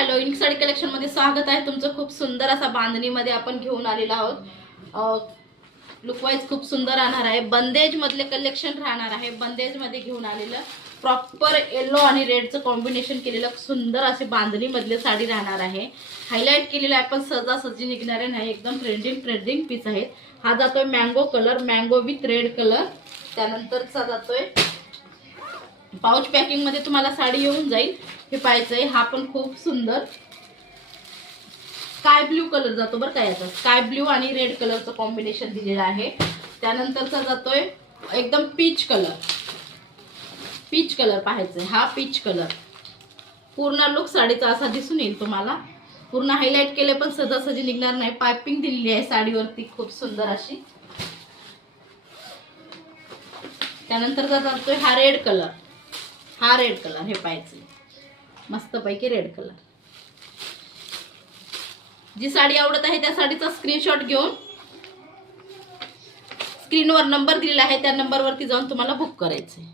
Hello, unique sari collection मध्ये स्वागत आहे तुमचं। खूप सुंदर असा बांधणीमध्ये आपण घेऊन आलेलो आहोत। लुकवाईज खूप सुंदर राहणार आहे। बंदेज मधले कलेक्शन राहणार आहे। बंदेज मध्ये घेऊन आलेलं प्रॉपर येलो आणि रेडचं कॉम्बिनेशन केलेलं सुंदर असे बांधणी मधले साडी राहणार आहे। हायलाइट केलेलं आहे पण सहजासहजी निघणारे नाही, एकदम ट्रेंडिंग पीस आहे। हा जातोय mango colour, mango with red colour. त्यानंतरचा जातोय पाउच पॅकिंग मध्ये तुम्हाला साडी येऊन जाईल। हे पाहायचंय, हा पण खूप सुंदर स्काय ब्ल्यू कलर जातो बरं का। याचा स्काय ब्ल्यू आणि रेड कलरचं कॉम्बिनेशन दिलेलं आहे। त्यानंतरचा जातोय एकदम पीच कलर पाहायचंय, हा पीच कलर। पूर्ण लुक साडीचा असा दिसून येईल तुम्हाला। पूर्ण हायलाइट केले पण सहजासहजी निघणार नाही। पाइपिंग दिलेली आहे साडीवरती खूप सुंदर अशी। त्यानंतर जातोय हा रेड कलर, हे पाहायचंय, मस्त पैकी रेड कलर। जी साडी आवडत आहे त्या साडीचा स्क्रीनशॉट घेऊन स्क्रीनवर नंबर दिलेला आहे त्या नंबरवरती जाऊन तुम्हाला बुक करायचंय।